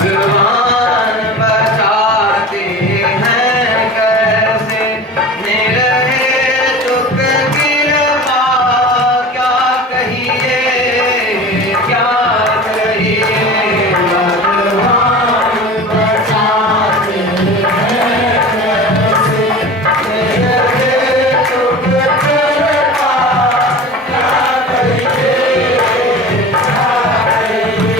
भगवान बचाते हैं कैसे, निरहे दुख कृपा क्या कहिए, क्या कहिए। भगवान बचाते हैं कैसे, निरहे दुख कृपा क्या कहिए, क्या कहिए।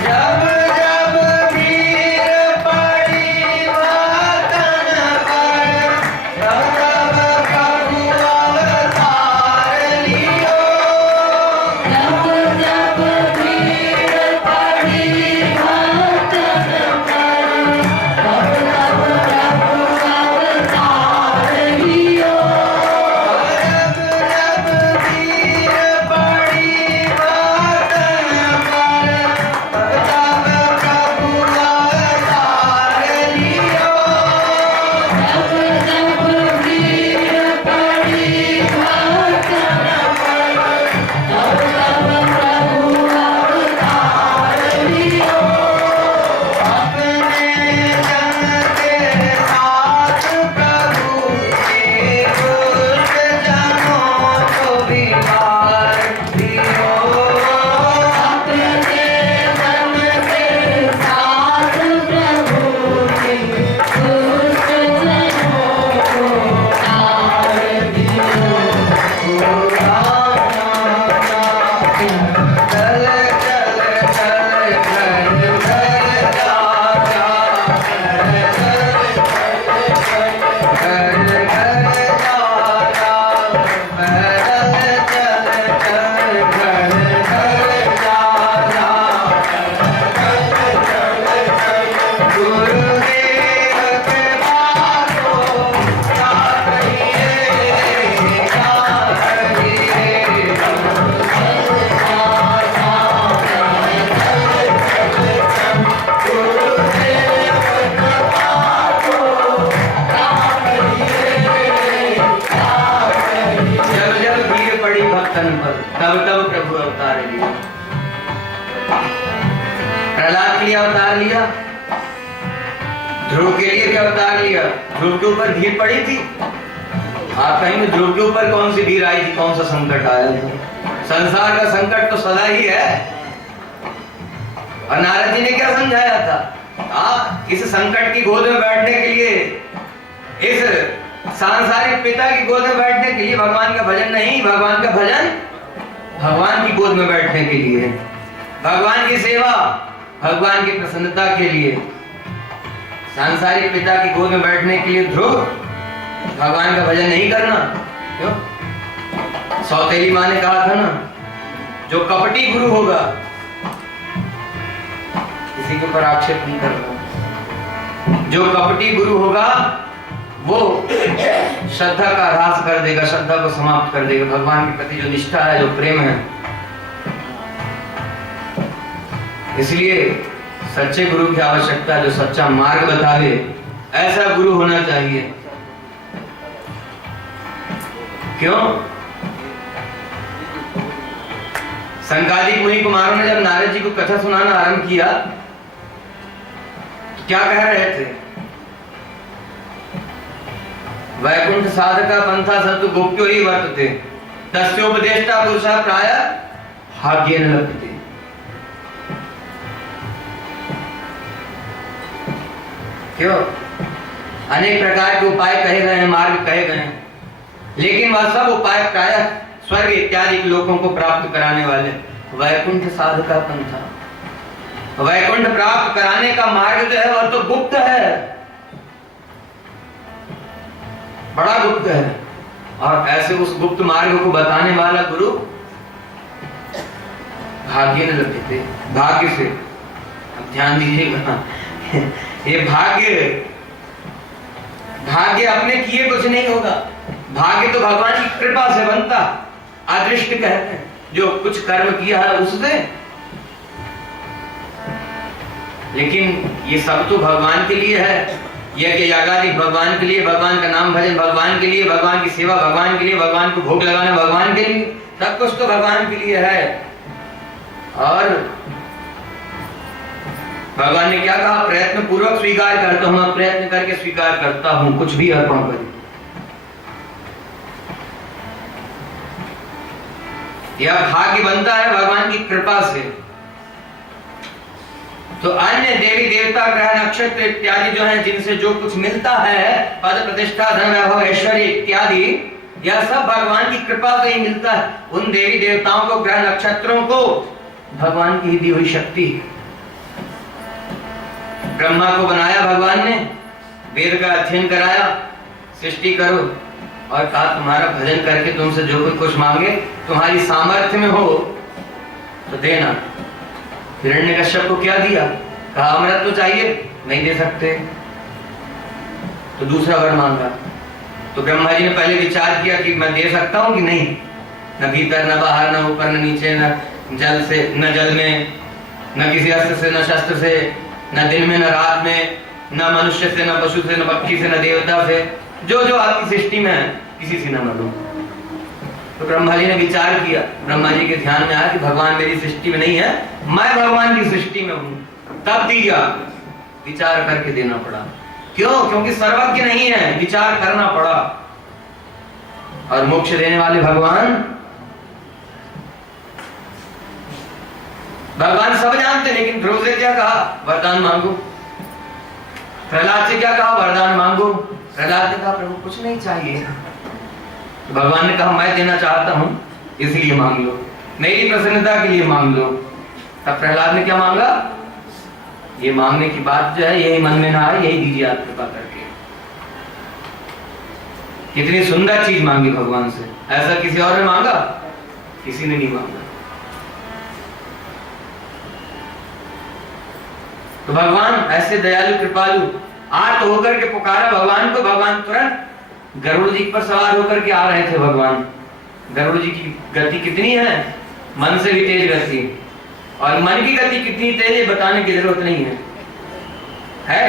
जब जब वीर पड़ी वतन पर, तब तब प्रभु अवतार लियो। जब जब वीर पड़ी वतन पर, तब तब प्रभु अवतार लियो। जब जब वीर पड़ी वतन पर, तब तब प्रभु अवतार लियो। जब जब वीर पड़ी वतन पर, तब तब प्रभु अवतार लियो। अपने जन के साथ प्रभु के दुष्ट जनों को भी मार दियो। अपने जन के साथ प्रभु के दुष्ट जनों को मार दियो। चल चल चल घर घर जा जा, घर घर जा जा, पैदल चल चल घर घर जा जा। गुरुदेव के बातों क्या कहिए, क्या कहिए। जब जब भीड़ पड़ी भक्तन पर, तब तब प्रभु अवतार लिया। प्रहलाद के लिए अवतार लिया, ध्रुव के लिए भी अवतार लिया। ध्रुव के ऊपर भीड़ पड़ी थी। आप कहेंगे ध्रुव के ऊपर कौन सी भीड़ आई थी, कौन सा संकट आया था? संसार का संकट तो सदा ही है। और नारद जी ने क्या समझाया था? इस संकट की गोद में बैठने के लिए, इस सांसारिक पिता की गोद में बैठने के लिए भगवान का भजन नहीं, भगवान का भजन भगवान की गोद में बैठने के लिए, भगवान की सेवा, भगवान की प्रसन्नता के लिए। सांसारिक पिता की गोद में बैठने के लिए ध्रुव भगवान का भजन नहीं करना। क्यों? सौतेली माँ ने कहा था ना, जो कपटी गुरु होगा, किसी के ऊपर आक्षेप नहीं करना, जो कपटी गुरु होगा वो श्रद्धा का ह्रास कर देगा, श्रद्धा को समाप्त कर देगा। भगवान के प्रति जो निष्ठा है, जो प्रेम है, इसलिए सच्चे गुरु की आवश्यकता है, जो सच्चा मार्ग बतावे, ऐसा गुरु होना चाहिए। क्यों? संकादिक मुनि कुमारों ने जब नारद जी को कथा सुनाना आरंभ किया, तो क्या कह रहे थे? वैकुंठ साधका पंथा सतु गोप्यो ही वर्तते, तस्योपदेष्टा पुरुषः प्रायः भाग्येन लभते। क्यों? अनेक प्रकार के उपाय कहे गए हैं, मार्ग कहे गए हैं, लेकिन वह सब उपाय प्रायः स्वर्ग इत्यादि लोगों को प्राप्त कराने वाले। वैकुंठ साधका पंथा, वैकुंठ प्राप्त कराने का मार्ग जो है वह तो गुप्त है, बड़ा गुप्त है। और ऐसे उस गुप्त मार्ग को बताने वाला गुरु भाग्य न लगते, भाग्य से। अब ध्यान दीजिएगा, ये भाग्य अपने किए कुछ नहीं होगा। भाग्य तो भगवान की कृपा से बनता, अदृष्ट कहते हैं, जो कुछ कर्म किया है उससे। लेकिन ये सब तो भगवान के लिए है, यज्ञ यागादि भगवान के लिए, भगवान का नाम भजन भगवान के लिए, भगवान की सेवा भगवान के लिए, भगवान को भोग लगाना भगवान के लिए, सब कुछ तो भगवान के लिए है। और भगवान ने क्या कहा? प्रयत्न पूर्वक स्वीकार करता हूं, मैं प्रयत्न करके स्वीकार करता हूं, कुछ भी अर्पण कर। यह भाग्य बनता है भगवान की कृपा से। तो अन्य देवी देवता, ग्रह, नक्षत्र इत्यादि जो हैं, जिनसे जो कुछ मिलता है, पद प्रतिष्ठा, धन, वैभव, ऐश्वर्य इत्यादि, यह सब भगवान की कृपा से ही मिलता है। उन देवी देवताओं को, ग्रह नक्षत्रों को भगवान की दी हुई शक्ति। ब्रह्मा को बनाया भगवान ने, वेद का अध्ययन कराया, सृष्टि करो, और कहा तुम्हारा भजन करके तुमसे जो कोई कुछ मांगे, तुम्हारी सामर्थ्य में हो तो देना। हिरण्यकश्यप को क्या दिया? कहा अमृत तो चाहिए, नहीं दे सकते, तो दूसरा वर मांगा। तो ब्रह्मा जी ने पहले विचार किया कि मैं दे सकता हूं कि नहीं, न भीतर न बाहर, न ऊपर न नीचे, न जल से न जल में, न किसी अस्त्र से न शस्त्र से, न दिन में न रात में, न मनुष्य से न पशु से न पक्षी से न देवता से, जो जो आपकी सृष्टि में है किसी से न मांगो। तो ब्रह्मा जी ने विचार किया, ब्रह्मा जी के ध्यान में आया कि भगवान मेरी सृष्टि में नहीं है, मैं भगवान की सृष्टि में हूं, तब दिया। विचार करके देना पड़ा। क्यों? क्योंकि सर्वज्ञ नहीं है, विचार करना पड़ा। और मोक्ष देने वाले भगवान, भगवान सब जानते, लेकिन ध्रुव से क्या कहा? वरदान मांगो। प्रहलाद से क्या कहा? वरदान मांगो। प्रहलाद ने कहा प्रभु कुछ नहीं चाहिए। तो भगवान ने कहा मैं देना चाहता हूं, इसलिए मांग लो, मेरी प्रसन्नता के लिए मांग लो। तब प्रहलाद ने क्या मांगा? ये मांगने की बात जो है, यही मन में ना आए, यही दीजिए आप कृपा करके। कितनी सुंदर चीज मांगी भगवान से। ऐसा किसी और ने मांगा? किसी ने नहीं मांगा। तो भगवान ऐसे दयालु कृपालु, आर्त होकर के पुकारा भगवान को। भगवान तुरंत गरुड़ जी पर सवार होकर के आ रहे थे। भगवान गरुड़ जी की गति कितनी है, मन से भी तेज गति, और मन की गति कितनी तेज है बताने की जरूरत नहीं है।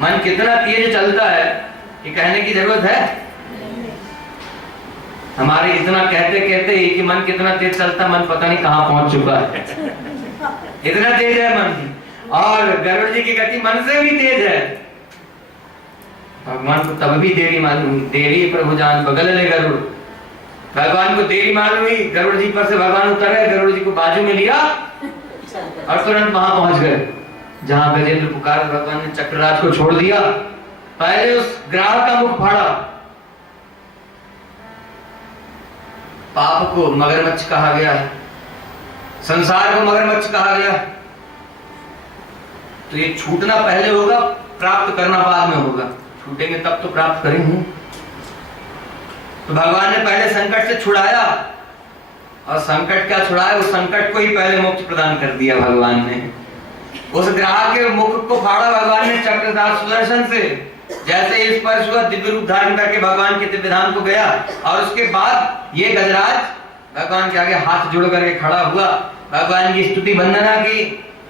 मन कितना तेज चलता है ये कहने की जरूरत है? हमारे इतना कहते कहते कि मन कितना तेज चलता, मन पता नहीं कहां पहुंच चुका है। इतना तेज है मन। और गरुड़ जी की गति मन से भी तेज है। भगवान को तब भी देरी मालूम हुई, देरी प्रभु जान बगल ले गरुड़। भगवान को देरी मालूम हुई, गरुड़ जी पर से भगवान उतर गए, गरुड़ जी को बाजू में लिया और तुरंत वहां पहुंच गए जहां गजेंद्र पुकार। भगवान ने चक्रराज को छोड़ दिया। पहले उस ग्राह का मुख फाड़ा। पाप को मगरमच्छ कहा गया है, संसार को मगरमच्छ कहा गया। तो ये छूटना पहले होगा, प्राप्त करना बाद में होगा। छूटेंगे तब तो प्राप्त करेंगे। तो भगवान ने पहले संकट से छुड़ाया, और संकट क्या छुड़ाया? उस संकट को ही पहले मोक्ष प्रदान कर दिया भगवान ने। उस ग्राह के मुख को फाड़ा भगवान ने चक्रधार सुदर्शन से। जैसे इस स्पर्श हुआ, दिव्य रूप धारण करके भगवान के दिव्य धाम को गया, और उसके बाद ये गजराज भगवान के आगे हाथ जोड़ करके खड़ा हुआ, भगवान की स्तुति वंदना की।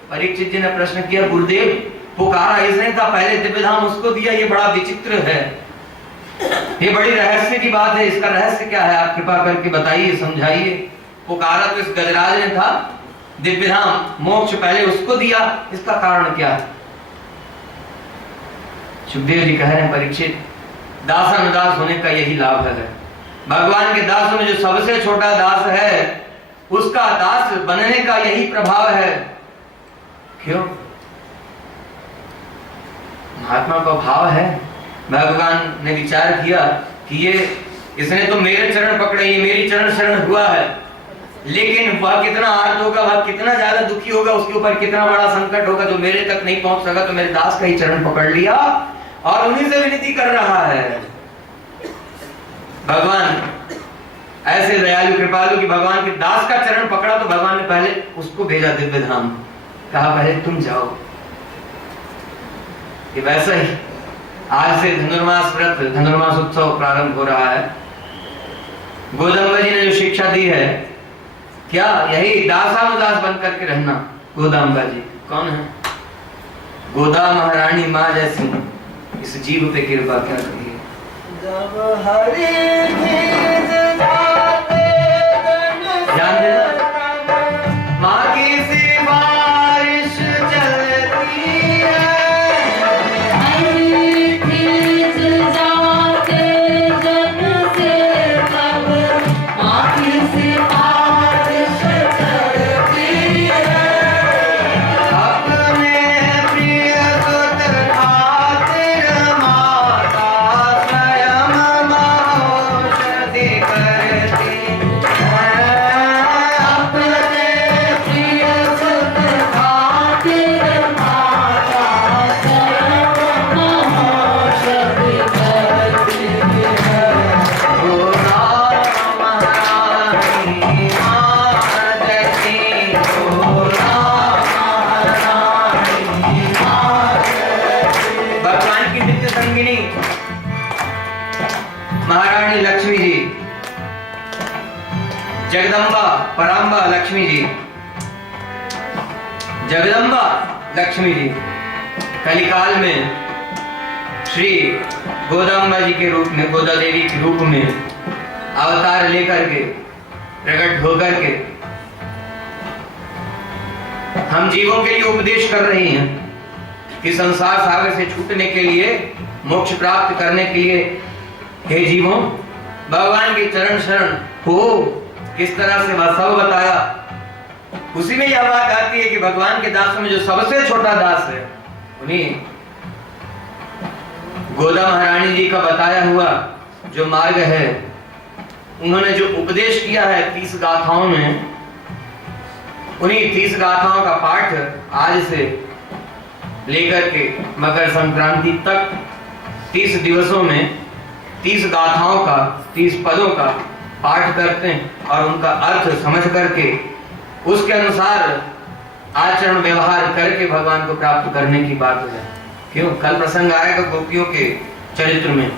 परीक्षित जी ने प्रश्न किया गुरुदेव पुकारा इसने था, पहले दिव्य धाम उसको दिया, ये बड़ा विचित्र है, ये बड़ी रहस्य की बात है, इसका रहस्य क्या है? आप कृपा करके बताइए, समझाइए। पुकारा तो इस गजराज ने था, दिव्य धाम मोक्ष पहले उसको दिया, इसका कारण क्या है? सुखदेव जी कह रहे हैं परीक्षित, दासानुदास होने का यही लाभ है। भगवान के दासों में जो सबसे छोटा दास है, उसका दास बनने का यही प्रभाव है। क्यों? महात्मा का भाव है। भगवान ने विचार किया कि ये इसने तो मेरे चरण पकड़े, ये मेरी चरण शरण हुआ है, लेकिन वह कितना आर्त होगा, वह कितना ज्यादा दुखी होगा, उसके ऊपर कितना बड़ा संकट होगा जो मेरे तक नहीं पहुंच सका। तो मेरे दास का ही चरण पकड़ लिया और उन्हीं से विनती कर रहा है। भगवान ऐसे दयालु कृपालु कि भगवान के दास का चरण पकड़ा तो भगवान ने पहले उसको भेजा दिव्य धाम, कहा पहले तुम जाओ। कि वैसा ही आज से धनुर्मास व्रत, धनुर्मास उत्सव प्रारंभ हो रहा है। गोदम्बा जी ने जो शिक्षा दी है, क्या यही दासानुदास बन करके रहना। गोदाम्बा जी कौन है? गोदा महारानी माँ जैसी इस जीव पे कृपा क्या करिए। जब हरि ध्यान देना, माँ की सिफारिश चलती जगदम्बा पराम्बा लक्ष्मी जी, जगदम्बा लक्ष्मी जी कलिकाल में श्री गोदाम्बा जी के रूप में, गोदा देवी के रूप में अवतार लेकर के, प्रकट होकर के हम जीवों के लिए उपदेश कर रही हैं कि संसार सागर से छूटने के लिए, मोक्ष प्राप्त करने के लिए, हे जीवों भगवान के चरण शरण हो। किस तरह से वह सब बताया। उसी में यह बात आती है कि भगवान के दासों में जो सबसे छोटा दास है, उन्हीं गोदा महारानी जी का बताया हुआ जो मार्ग है, उन्होंने जो उपदेश किया है 30 गाथाओं में, उन्हीं 30 गाथाओं का पाठ आज से लेकर के मकर संक्रांति तक 30 दिवसों में 30 गाथाओं का, 30 पदों का पाठ करते हैं और उनका अर्थ समझ करके उसके अनुसार आचरण व्यवहार करके भगवान को प्राप्त करने की बात हो जाए। क्यों? कल प्रसंग आएगा गोपियों के चरित्र में।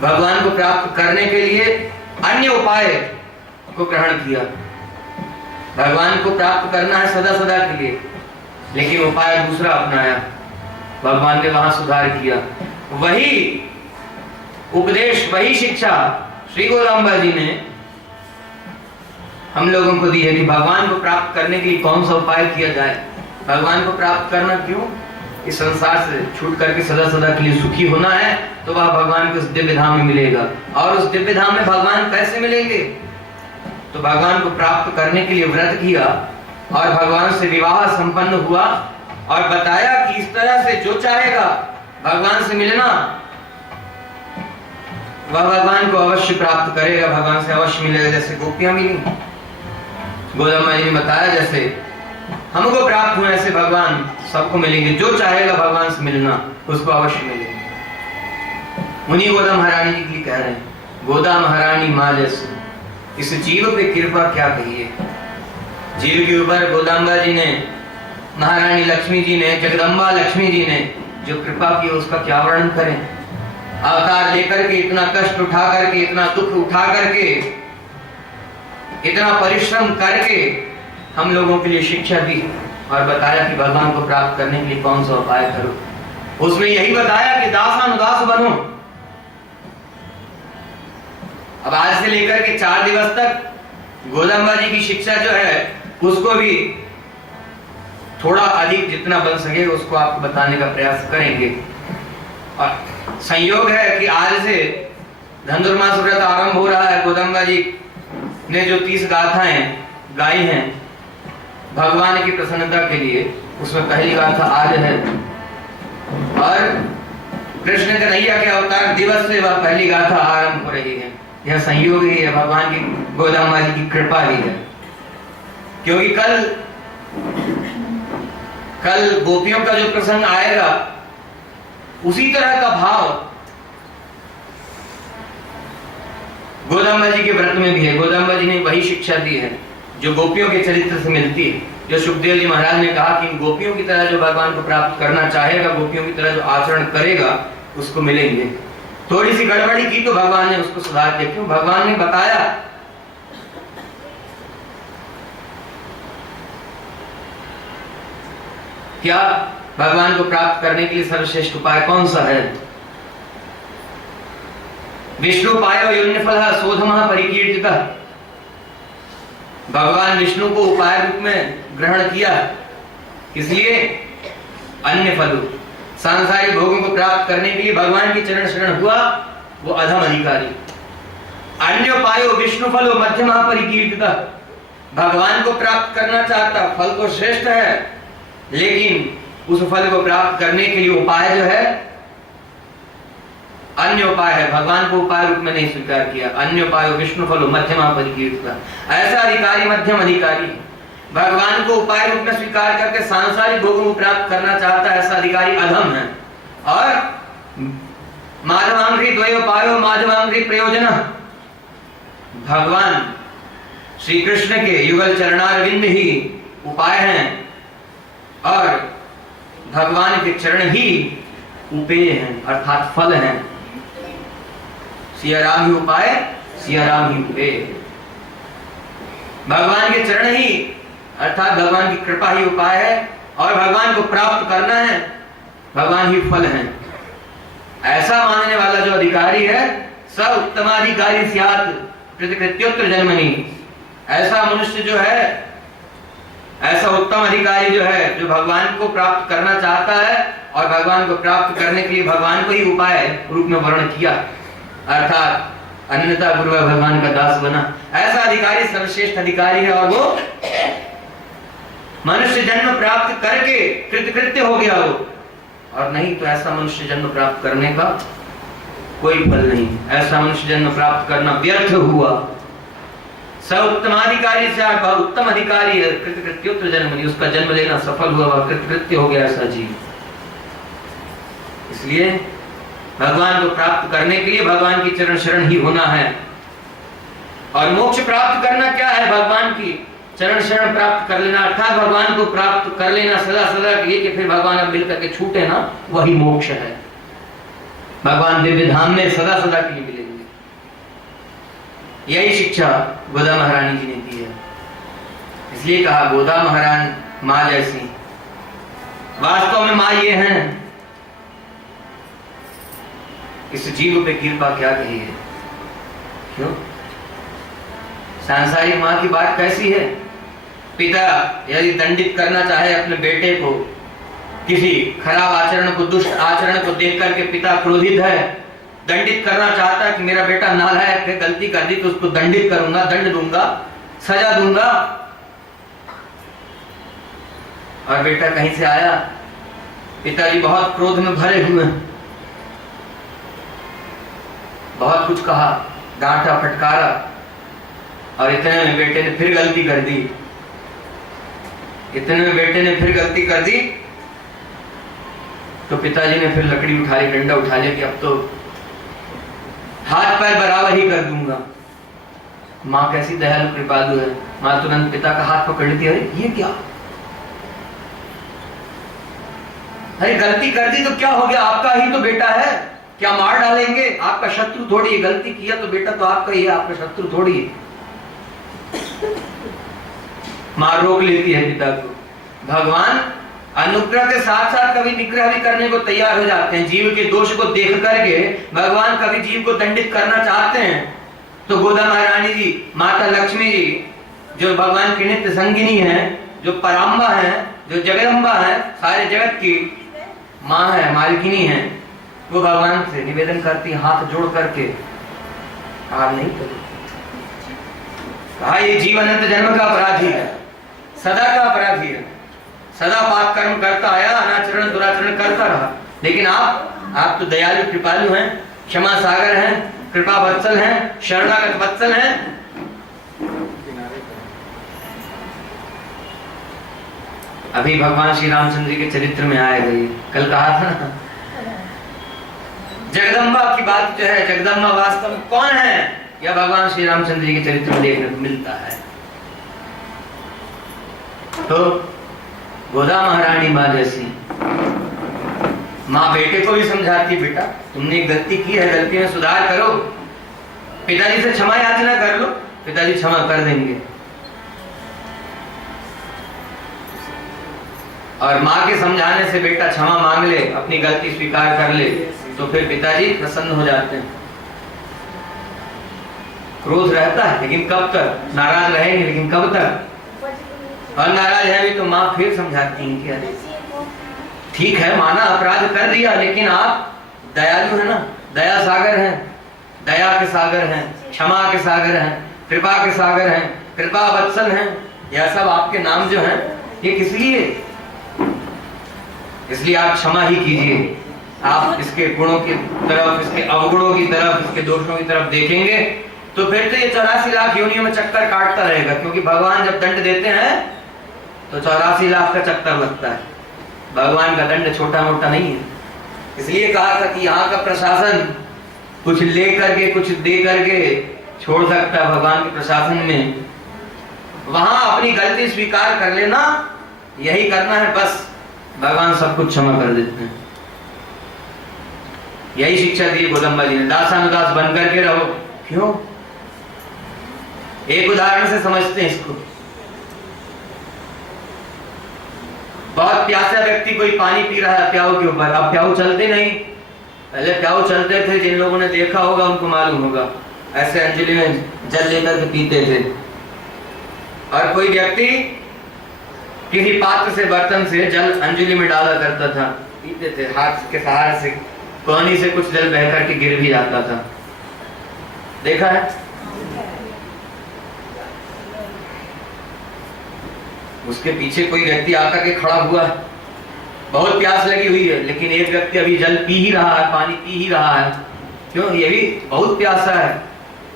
भगवान को प्राप्त करने के लिए अन्य उपाय को ग्रहण किया। भगवान को प्राप्त करना है सदा सदा के लिए, लेकिन उपाय दूसरा अपनाया। भगवान ने वहां सुधार किया। वही उपदेश, वही शिक्षा श्री गोदाम्बा जी ने हम लोगों को दी है कि भगवान को प्राप्त करने के लिए कौन सा उपाय किया जाए। भगवान को प्राप्त करना क्यों? इस संसार से छूट करके सदा सदा के लिए सुखी होना है, तो वह भगवान के उस दिव्य धाम में मिलेगा। और उस दिव्य धाम में भगवान कैसे मिलेंगे? तो भगवान को प्राप्त करने के लिए व्रत किया और भगवान से विवाह संपन्न हुआ और बताया कि इस तरह से जो चाहेगा भगवान से मिलना, वह भगवान को अवश्य प्राप्त करेगा, भगवान से अवश्य मिलेगा। जैसे गोपियां मिली, गोदाम्बा जी ने बताया जैसे हमको प्राप्त हुए ऐसे भगवान सबको मिलेंगे। जो चाहेगा भगवान से मिलना उसको अवश्य मिलेगा। उन्हीं गोदा महारानी जी के लिए कह रहे हैं, गोदा महारानी माँ जैसे इस जीव पे कृपा क्या कहिए। जीव के ऊपर गोदाम्बा जी ने, महारानी लक्ष्मी जी ने, जगदम्बा लक्ष्मी जी ने जो कृपा की उसका क्या वर्णन करें। अवतार लेकर के इतना कष्ट उठा करके, इतना दुख उठा करके, इतना परिश्रम करके हम लोगों के लिए शिक्षा दी और बताया कि भगवान को प्राप्त करने के लिए कौन सा उपाय करो। उसमें यही बताया कि दासानुदास बनो। अब आज से लेकर के 4 दिवस तक गोदाम्बा जी की शिक्षा जो है उसको भी थोड़ा अधिक जितना बन सके उसको आपको बताने का प्रयास करेंगे। और संयोग है कि आज से धनुर्मास व्रत आरंभ हो रहा है। गोदाम्बा जी ने जो 30 गाथाएं गाई हैं भगवान की प्रसन्नता के लिए, उसमें पहली गाथा आज है और कृष्ण कन्हैया के अवतार दिवस से वह पहली गाथा आरंभ हो रही है। यह संयोग ही है, भगवान की, गोदाम्बा जी की कृपा ही है। क्योंकि कल गोपियों का जो प्रसंग आएगा उसी तरह का भाव गोदाम्बा जी के व्रत में भी है। गोदाम्बा जी ने वही शिक्षा दी है जो गोपियों के चरित्र से मिलती है। जो सुखदेव जी महाराज ने कहा कि गोपियों की तरह जो भगवान को प्राप्त करना चाहेगा, गोपियों की तरह जो आचरण करेगा उसको मिलेंगे। थोड़ी सी गड़बड़ी की तो भगवान ने उसको सुधार दिया। क्यों? भगवान ने बताया क्या भगवान को प्राप्त करने के लिए सर्वश्रेष्ठ उपाय कौन सा है। विष्णु पायो योन्यफलः सोधमः परिकीर्तितः। भगवान विष्णु को उपाय रूप में ग्रहण किया, इसलिए अन्य फल सांसारिक भोगों को प्राप्त करने के लिए भगवान की चरण शरण हुआ वो अधम अधिकारी। अन्य उपायो विष्णु फलो मध्यमः परिकीर्तितः। भगवान को प्राप्त करना चाहता, फल तो श्रेष्ठ है, लेकिन उस फल को प्राप्त करने के लिए उपाय जो है अन्य उपाय है। भगवान को उपाय रूप में नहीं स्वीकार किया। अन्य उपाय विष्णु फलो मध्यमा परिकीर्तितः। ऐसा अधिकारी मध्यम अधिकारी भगवान को उपाय रूप में स्वीकार करके सांसारिक भोगों को प्राप्त करना चाहता है, ऐसा अधिकारी अधम है। और माधवांग्री द्वयोपायो माधवांग्री प्रयोजन। भगवान श्री कृष्ण के युगल चरणारविंद ही उपाय हैं और भगवान के चरण ही उपेय हैं, अर्थात फल हैं। सिया राम ही उपाय, सिया राम ही उपेय। भगवान के चरण ही अर्थात भगवान की कृपा ही उपाय है, और भगवान को प्राप्त करना है, भगवान ही फल है। ऐसा मानने वाला जो अधिकारी है, स उत्तमाधिकारी स्यात् कृतकृत्योत्तर जन्मनि। ऐसा मनुष्य जो है, ऐसा उत्तम अधिकारी जो है, जो भगवान को प्राप्त करना चाहता है और भगवान को प्राप्त करने के लिए भगवान को ही उपाय रूप में वर्ण किया, अर्थात अन्यथा गुरु भगवान का दास बना। ऐसा अधिकारी सर्वश्रेष्ठ अधिकारी है, और वो मनुष्य जन्म प्राप्त करके कृतकृत्य हो गया वो, और नहीं तो ऐसा मनुष्य जन्म प्राप्त करने का कोई फल नहीं। ऐसा मनुष्य जन्म प्राप्त करना व्यर्थ हुआ। स उत्तमाधिकारी से उत्तम अधिकारी है, कृतकृत्योत्तर जन्मनि, उसका जन्म लेना सफल हुआ, वह कृतकृत्य हो गया ऐसा जीव। इसलिए भगवान को प्राप्त करने के लिए भगवान की चरण शरण ही होना है। और मोक्ष प्राप्त करना क्या है? भगवान की चरण शरण प्राप्त कर लेना, अर्थात भगवान को प्राप्त कर लेना सदा सदा के लिए, कि फिर भगवान अब मिलकर के छूटे ना, वही मोक्ष है। भगवान दिव्य धाम में सदा सदा के लिए मिलेंगे। यही शिक्षा गोदा महारानी जी ने दी है। इसलिए कहा गोदा महारानी माँ जैसी। वास्तव में माँ ये हैं, इस जीव पे कृपा क्या कही है? क्यों? सांसारिक माँ की बात कैसी है? पिता यदि दंडित करना चाहे अपने बेटे को, किसी खराब आचरण को, दुष्ट आचरण को देख करके पिता क्रोधित है, दंडित करना चाहता है कि मेरा बेटा नालायक है, गलती कर दी तो उसको दंडित करूंगा, दंड दूंगा, सजा दूंगा। और बेटा कहीं से आया, पिताजी बहुत क्रोध में भरे हुए हैं, बहुत कुछ कहा, डांटा फटकारा, और इतने में बेटे ने फिर गलती कर दी। इतने में बेटे ने फिर गलती कर दी तो पिताजी ने फिर लकड़ी उठा ली, डंडा उठा लिया कि अब तो हाथ पैर बराबर ही कर दूंगा। माँ कैसी दयालु कृपालु है, माँ तुरंत पिता का हाथ पकड़ लेती है। अरे ये क्या? अरे गलती कर दी तो क्या हो गया? आपका ही तो बेटा है, क्या मार डालेंगे? आपका शत्रु थोड़ी है, गलती किया तो बेटा तो आपका ही है, आपका शत्रु थोड़ी है। मां रोक लेती है पिता को। भगवान अनुग्रह के साथ साथ कभी निग्रह भी करने को तैयार हो जाते हैं। जीव के दोष को देख करके भगवान कभी जीव को दंडित करना चाहते हैं तो गोदा महारानी जी, माता लक्ष्मी जी, जो भगवान की नित्य संगिनी है, जो पराम्बा है, जो जगदम्बा है, सारे जगत की माँ है, मालकिनी है, वो भगवान से निवेदन करती, हाथ जोड़ करके, आप नहीं करो। कहा ये जीव अनंत जन्म का अपराधी है, सदा का अपराधी है, सदा पाप कर्म करता आया, अनाचरण दुराचरण करता रहा। लेकिन आप तो दयालु कृपालु हैं, क्षमा सागर हैं, कृपा वत्सल हैं, शरणागत वत्सल हैं। अभी भगवान श्री रामचंद्र जी के चरित्र में आए गई, कल कहा था ना, जगदम्बा की बात जो है, जगदम्बा वास्तव में कौन है, यह भगवान श्री रामचंद्र जी के चरित्र में देखने को मिलता है। तो गोदा महारानी माँ जैसी माँ बेटे को भी समझाती, बेटा तुमने गलती की है, गलती में सुधार करो, पिताजी से क्षमा याचना कर लो, पिताजी क्षमा कर देंगे। और माँ के समझाने से बेटा क्षमा मांग ले, अपनी गलती स्वीकार कर ले, तो फिर पिताजी प्रसन्न हो जाते हैं। क्रोध रहता है लेकिन कब तक? नाराज रहेंगे लेकिन कब तक? और नाराज है भी तो माँ फिर समझाती हैं कि अरे ठीक है, माना अपराध कर दिया, लेकिन आप दयालु है ना, दया सागर हैं, दया के सागर हैं, क्षमा के सागर हैं, कृपा के सागर हैं, कृपा वत्सल हैं। यह सब आपके नाम जो हैं, ये किस लिए? इसलिए आप क्षमा ही कीजिए। आप इसके गुणों की तरफ, इसके अवगुणों की तरफ, इसके दोषों की तरफ देखेंगे तो फिर तो ये 84 लाख योनियों में चक्कर काटता रहेगा, क्योंकि भगवान जब दंड देते हैं तो 84 लाख का चक्कर लगता है। भगवान का दंड छोटा मोटा नहीं है। इसलिए कहा था कि यहाँ का प्रशासन कुछ ले करके, कुछ दे करके छोड़ सकता है भगवान के प्रशासन में। वहां अपनी गलती स्वीकार कर लेना, यही करना है बस, भगवान सब कुछ क्षमा कर देते हैं। यही शिक्षा दी गोदम्बा जी ने, दासानुदास बन करके रहो। क्यों? एक उदाहरण से समझते हैं इसको। बहुत प्यासा व्यक्ति कोई पानी पी रहा है प्याऊ के ऊपर। अब प्याऊ चलते नहीं, पहले प्याऊ चलते थे, जिन लोगों ने देखा होगा उनको मालूम होगा, ऐसे अंजलि में जल लेकर के पीते थे। और कोई व्यक्ति किसी पात्र से, बर्तन से जल अंजलि में डाला करता था, पीते थे, हाथ के सहारे से कोहनी से कुछ जल बह करके गिर भी जाता था। देखा है? उसके पीछे कोई व्यक्ति आकर के खड़ा हुआ है, बहुत प्यास लगी हुई है, लेकिन एक व्यक्ति अभी जल पी ही रहा है, पानी पी ही रहा है। क्यों? ये भी बहुत प्यासा है,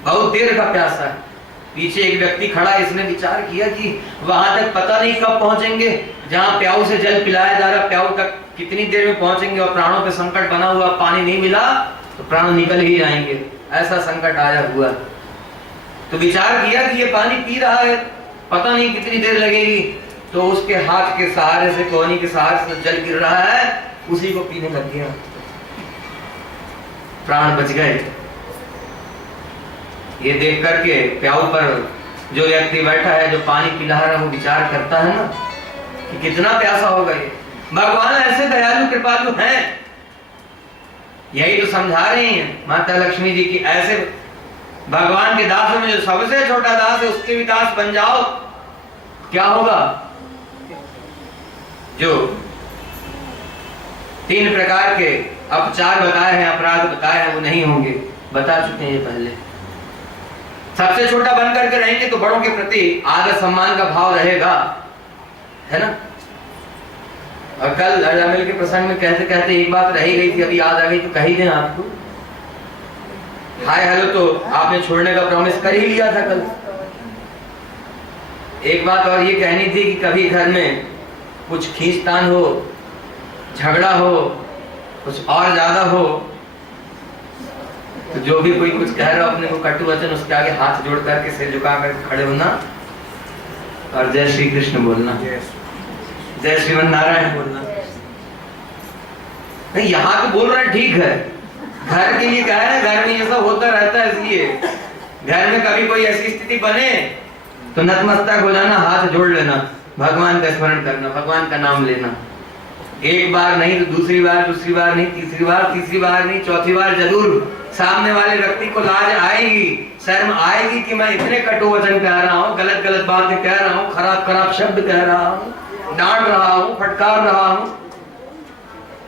बहुत देर का प्यासा है। पीछे एक व्यक्ति खड़ा, इसने विचार किया कि वहां तक पता नहीं कब पहुंचेंगे, जहां प्याऊ से जल पिलाया जा रहा, प्याऊ तक कितनी देर में पहुंचेंगे, और प्राणों पे संकट बना हुआ, पानी नहीं मिला तो प्राण निकल ही जाएंगे, ऐसा संकट आया हुआ। तो विचार किया कि ये पानी पी रहा है, पता नहीं कितनी देर लगेगी, तो उसके हाथ के सहारे से, कोहनी के सहारे से जल गिर रहा है, उसी को पीने लग गया, प्राण बच गए। ये देख करके प्याऊ पर जो व्यक्ति बैठा है, जो पानी पिला रहा है, वो विचार करता है ना कि कितना प्यासा होगा ये। भगवान ऐसे दयालु कृपालु हैं, यही तो समझा रही हैं माता लक्ष्मी जी की, ऐसे भगवान के दासों में जो सबसे छोटा दास है उसके भी दास बन जाओ, क्या होगा? जो 3 प्रकार के अपचार बताए हैं, अपराध बताए हैं, वो नहीं होंगे, बता चुके हैं ये पहले। सबसे छोटा बन करके रहेंगे तो बड़ों के प्रति आदर सम्मान का भाव रहेगा, है ना? और कल अजामिल के प्रसंग में कहते कहते एक बात रह ही गई थी, अभी याद आ गई तो कही दें आपको। हाय हेलो तो आपने छोड़ने का प्रॉमिस कर ही लिया था कल। एक बात और ये कहनी थी कि कभी घर में कुछ खींचतान हो, झगड़ा हो, कुछ और ज्यादा हो, तो जो भी कोई कुछ कह रहा हो अपने को कटु वचन, उसके आगे हाथ जोड़ करके सिर झुका कर खड़े होना और जय श्री कृष्ण बोलना, जय श्रीमन नारायण बोलना। नहीं, यहाँ तो बोल रहे ठीक है, घर के लिए कह रहे हैं, घर में ये सब होता रहता है, इसलिए घर में कभी कोई ऐसी स्थिति बने तो नतमस्तक हो जाना, हाथ जोड़ लेना, भगवान का स्मरण करना, भगवान का नाम लेना। एक बार नहीं तो दूसरी बार, दूसरी बार नहीं तीसरी बार, तीसरी बार नहीं चौथी बार जरूर। सामने वाले व्यक्ति को लाज आएगी, शर्म आएगी कि मैं इतने कटु वचन कह रहा हूँ, गलत गलत बातें कह रहा हूँ, खराब खराब शब्द कह रहा हूँ, डांट रहा हूँ, फटकार रहा हूँ,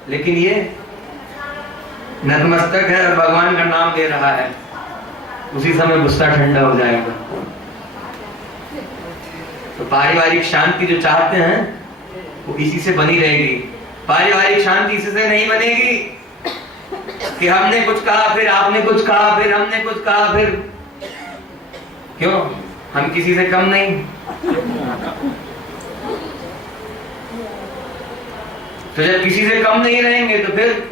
लेकिन ये नतमस्तक है और भगवान का नाम ले रहा है, उसी समय गुस्सा ठंडा हो जाएगा। तो पारिवारिक शांति जो चाहते हैं वो इसी से बनी रहेगी। पारिवारिक शांति इससे नहीं बनेगी कि हमने कुछ कहा, फिर आपने कुछ कहा, फिर हमने कुछ कहा, फिर क्यों? हम किसी से कम नहीं। तो जब किसी से कम नहीं रहेंगे तो फिर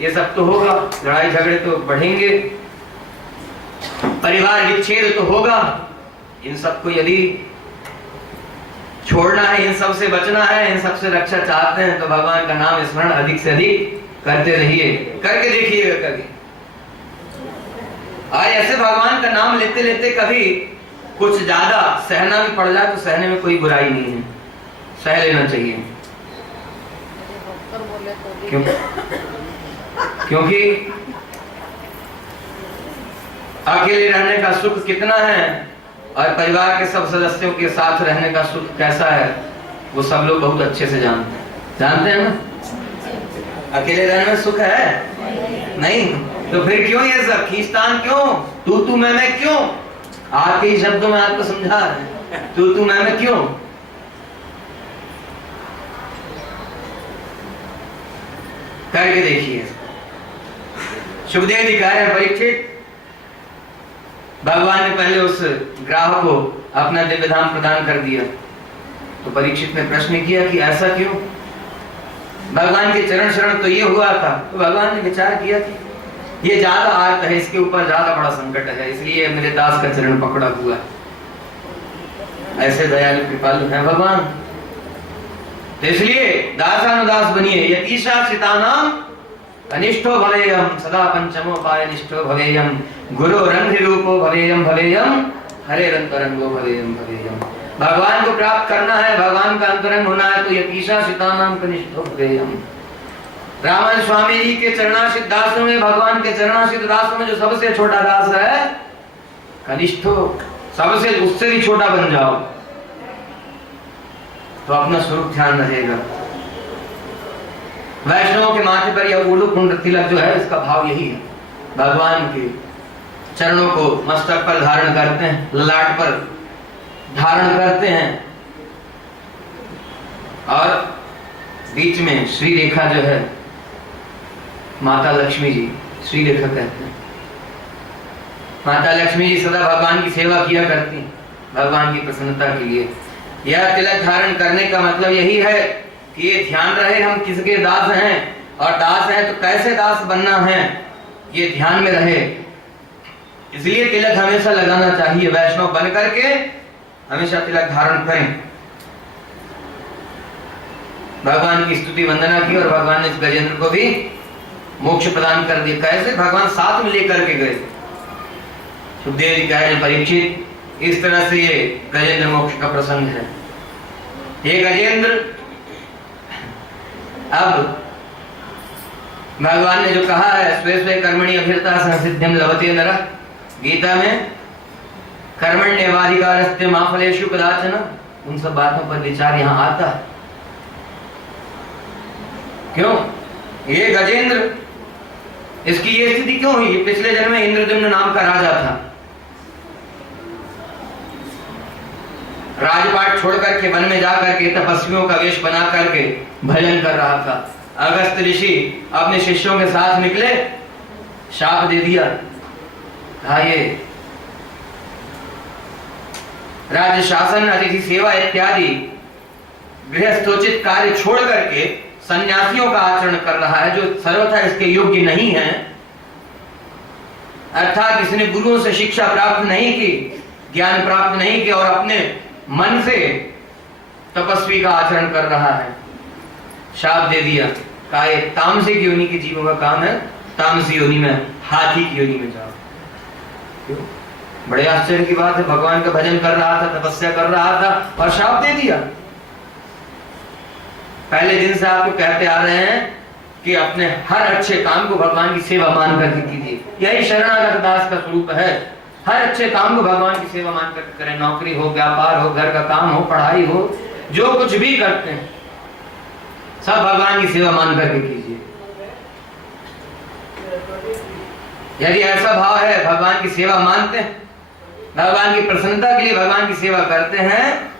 ये सब तो होगा, लड़ाई झगड़े तो बढ़ेंगे, परिवार विच्छेद तो होगा। इन सबको यदि छोड़ना है, इन सब से बचना है, इन सब से रक्षा चाहते हैं तो भगवान का नाम स्मरण अधिक से अधिक करते रहिए, करके देखिएगा कभी। आज ऐसे भगवान का नाम लेते लेते कभी कुछ ज्यादा सहना भी पड़ जाए तो सहने में कोई बुराई नहीं है, सह लेना चाहिए। क्यों? क्योंकि अकेले रहने का सुख कितना है और परिवार के सब सदस्यों के साथ रहने का सुख कैसा है, वो सब लोग बहुत अच्छे से जानते हैं ना। अकेले रहने में सुख है नहीं, तो फिर क्यों ये सब खींचतान, क्यों तू मैं क्यों? आपके ही शब्दों में आपको समझा रहे हैं, तू मैं क्यों? करके देखिए। सुखदेव जी कह रहे हैं, परीक्षित, भगवान ने पहले उस ग्राहक को अपना दिव्य धाम प्रदान कर दिया, तो परीक्षित ने प्रश्न किया कि ऐसा क्यों? भगवान के चरण शरण तो ये हुआ था। तो भगवान ने विचार किया कि ये ज्यादा आर्त है, इसके ऊपर ज्यादा बड़ा संकट है, इसलिए मेरे दास का चरण पकड़ा हुआ है। ऐसे दयालु कृपालु है भगवान। तो इसलिए दासानुदास बनिए। यतीशाश्रितानाम अनिष्ठो भवेयम, सदा पंचमोपाय निष्ठो भवेयम, गुरु रंध्र रूपो भवेयम भवेयम, हरेरंतरंगो भवेयम भवेयम। भगवान को प्राप्त करना है, भगवान का अंतरंग होना है, तो यतीशा सीतानाम कनिष्ठो भवेयम। रामन स्वामी जी के चरणाश्रित दासों में, भगवान के चरणाश्रित दासों में जो सबसे छोटा दास है कनिष्ठो, सबसे उससे भी छोटा बन जाओ तो अपना स्वरूप ध्यान रहेगा। वैष्णवों के माथे पर यह ऊर्ध्व पुंड तिलक जो है, इसका भाव यही है, भगवान के चरणों को मस्तक पर धारण करते हैं, ललाट पर धारण करते हैं, और बीच में श्री रेखा जो है माता लक्ष्मी जी, श्री रेखा कहते हैं। माता लक्ष्मी जी सदा भगवान की सेवा किया करती, भगवान की प्रसन्नता के लिए। यह तिलक धारण करने का मतलब यही है कि ये ध्यान रहे हम किसके दास हैं, और दास हैं तो कैसे दास बनना है, ये ध्यान में रहे। इसलिए तिलक हमेशा लगाना चाहिए। वैष्णव बन करके हमेशा तिलक धारण करें। भगवान की स्तुति वंदना की और भगवान ने इस गजेंद्र को भी मोक्ष प्रदान कर दिया। कैसे? भगवान साथ में लेकर के गए। सुखदेव जी कह रहे परीक्षित, इस तरह से ये गजेंद्र मोक्ष का प्रसंग है। ये गजेंद्र, अब भगवान ने जो कहा है स्वे स्वे कर्मणि अभिरता संसिद्धिम लभते नरः, गीता में कर्मण्येवाधिकारस्ते मा फलेषु कदाचन, उन सब बातों पर विचार यहाँ आता है। क्यों? ये गजेंद्र, इसकी ये स्थिति क्यों हुई? पिछले जन्म में इंद्रद्युम्न नाम का राजा था, राजपाट छोड़ करके वन में जाकर के तपस्वियों का वेश बना करके भजन कर रहा था। अगस्त ऋषि अपने शिष्यों के साथ निकले, शाप दे दिया, कहा ये राज्य शासन, अतिथि सेवा इत्यादि गृहस्थोचित कार्य छोड़ करके सन्यासियों का आचरण कर रहा है, जो सर्वथा इसके योग्य नहीं है। अर्थात इसने गुरुओं से शिक्षा प्राप्त नहीं की, ज्ञान प्राप्त नहीं किया, और अपने मन से तपस्वी का आचरण कर रहा है। शाप दे दिया, कहा ये तामसिक योनि के जीवों का काम है, तामसी योनि में, हाथी की योनि में जाओ। क्यों? बड़े आश्चर्य की बात है, भगवान का भजन कर रहा था, तपस्या कर रहा था, और शाप दे दिया। पहले दिन से आपको कहते आ रहे हैं कि अपने हर अच्छे काम को भगवान की सेवा मान करके कीजिए। यही शरणागत दास का स्वरूप है। हर अच्छे काम को भगवान की सेवा मान करके करें। नौकरी हो, व्यापार हो, घर का काम हो, पढ़ाई हो, जो कुछ भी करते हैं सब भगवान की सेवा मान करके कीजिए। यदि ऐसा भाव है, भगवान की सेवा मानते हैं, भगवान की प्रसन्नता के लिए भगवान की सेवा करते हैं,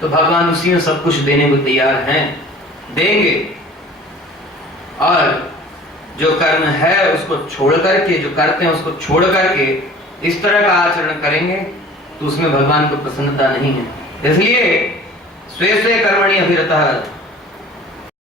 तो भगवान उसी में सब कुछ देने को तैयार हैं, देंगे। और जो कर्म है उसको छोड़ करके, जो करते हैं उसको छोड़ करके इस तरह का आचरण करेंगे तो उसमें भगवान को प्रसन्नता नहीं है। इसलिए स्वे स्वे कर्मणि अभिरतः